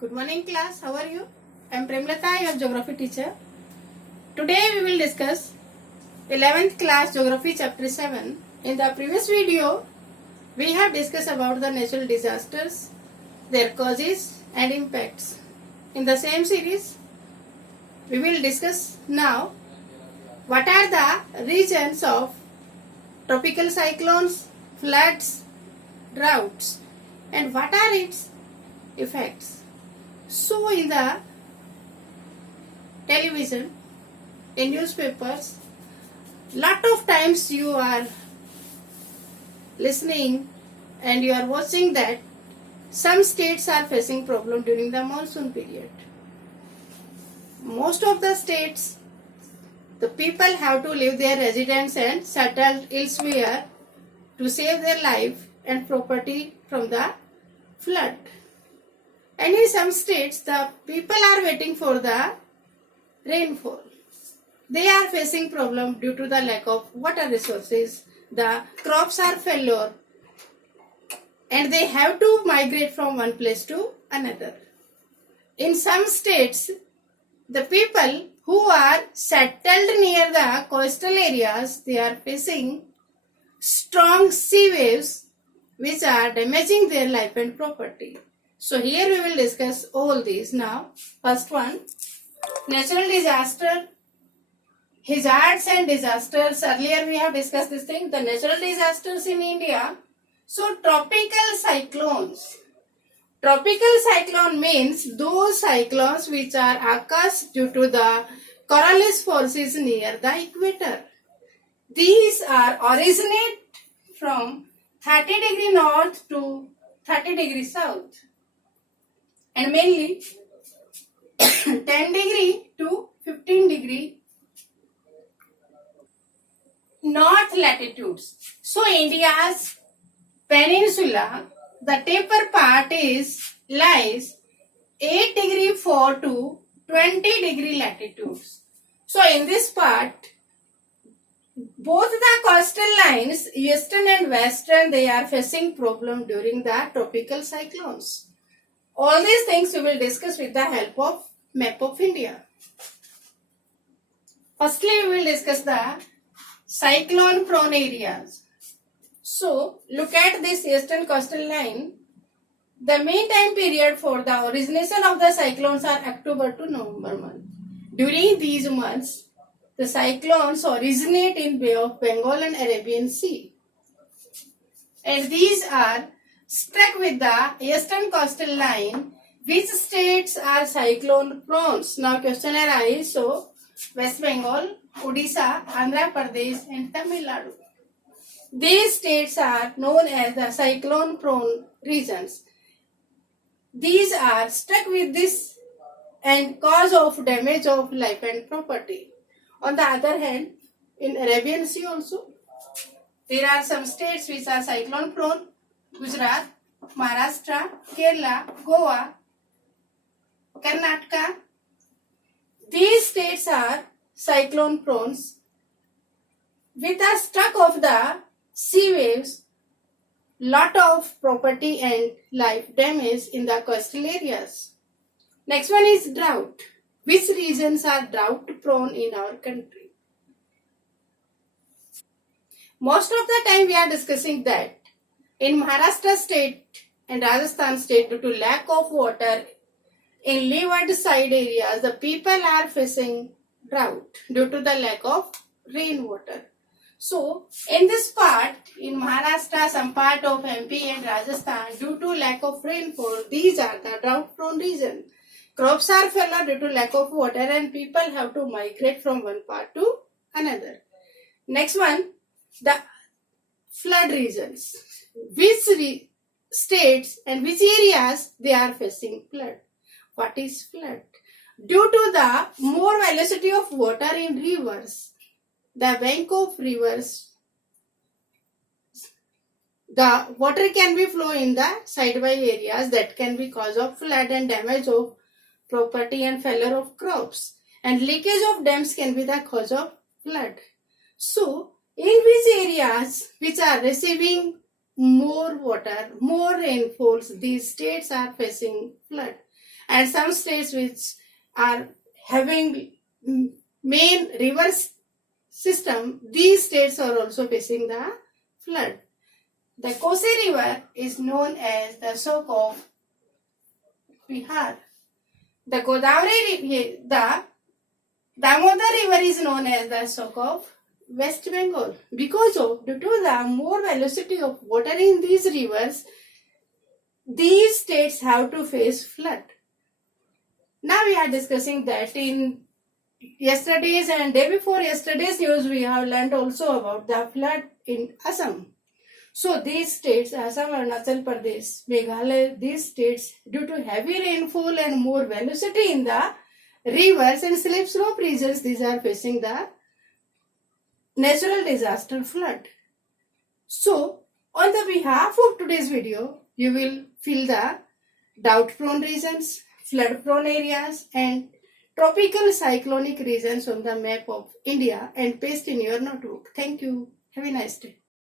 Good morning class, how are you? I am Premlata, your geography teacher. Today we will discuss 11th class geography chapter 7. In the previous video, we have discussed about the natural disasters, their causes and impacts. In the same series, we will discuss now what are the regions of tropical cyclones, floods, droughts and what are its effects. So in the television, in newspapers, lot of times you are listening and you are watching that some states are facing problem during the monsoon period. Most of the states, the people have to leave their residence and settle elsewhere to save their life and property from the flood. And in some states, the people are waiting for the rainfall. They are facing problem due to the lack of water resources. The crops are failure and they have to migrate from one place to another. In some states, the people who are settled near the coastal areas, they are facing strong sea waves which are damaging their life and property. So here we will discuss all these now. First one, natural disaster, hazards and disasters. Earlier we have discussed this thing, the natural disasters in India. So tropical cyclones. Tropical cyclone means those cyclones which are occurs due to the Coriolis forces near the equator. These are originate from 30° north to 30° south. And mainly 10° to 15° north latitudes. So India's peninsula, the taper part lies 8°4 to 20° latitudes. So in this part, both the coastal lines, eastern and western, they are facing problem during the tropical cyclones. All these things we will discuss with the help of map of India. Firstly, we will discuss the cyclone prone areas. So, look at this eastern coastal line. The mean time period for the origination of the cyclones are October to November month. During these months, the cyclones originate in Bay of Bengal and Arabian Sea. And these are struck with the eastern coastal line. Which states are cyclone prone? Now question arises. So West Bengal, Odisha, Andhra Pradesh and Tamil Nadu. These states are known as the cyclone prone regions. These are struck with this and cause of damage of life and property. On the other hand, in Arabian Sea also, there are some states which are cyclone prone. Gujarat, Maharashtra, Kerala, Goa, Karnataka. These states are cyclone prone with the struck of the sea waves, lot of property and life damage in the coastal areas. Next one is drought. Which regions are drought prone in our country? Most of the time we are discussing that in Maharashtra state and Rajasthan state, due to lack of water in leeward side areas, the people are facing drought due to the lack of rainwater. So, in this part, in Maharashtra, some part of MP and Rajasthan, due to lack of rainfall, these are the drought prone region. Crops are failure due to lack of water and people have to migrate from one part to another. Next one, the flood regions. Which states and which areas they are facing flood? What is flood? Due to the more velocity of water in rivers, the bank of rivers, the water can be flow in the sideway areas that can be cause of flood and damage of property and failure of crops. And leakage of dams can be the cause of flood. So, in which areas which are receiving more water, more rainfalls, these states are facing flood. And some states which are having main river system, these states are also facing the flood. The Kosi river is known as the Shok of Bihar. The Godavari, the Damodar river is known as the Shok of West Bengal. Because of, due to the more velocity of water in these rivers, these states have to face flood. Now we are discussing that in yesterday's and day before yesterday's news, we have learned also about the flood in Assam. So these states, Assam, Arunachal Pradesh, Meghalaya, these states, due to heavy rainfall and more velocity in the rivers and slip slope regions, these are facing the natural disaster flood. So, on the behalf of today's video, you will fill the drought-prone regions, flood-prone areas, and tropical cyclonic regions on the map of India and paste in your notebook. Thank you. Have a nice day.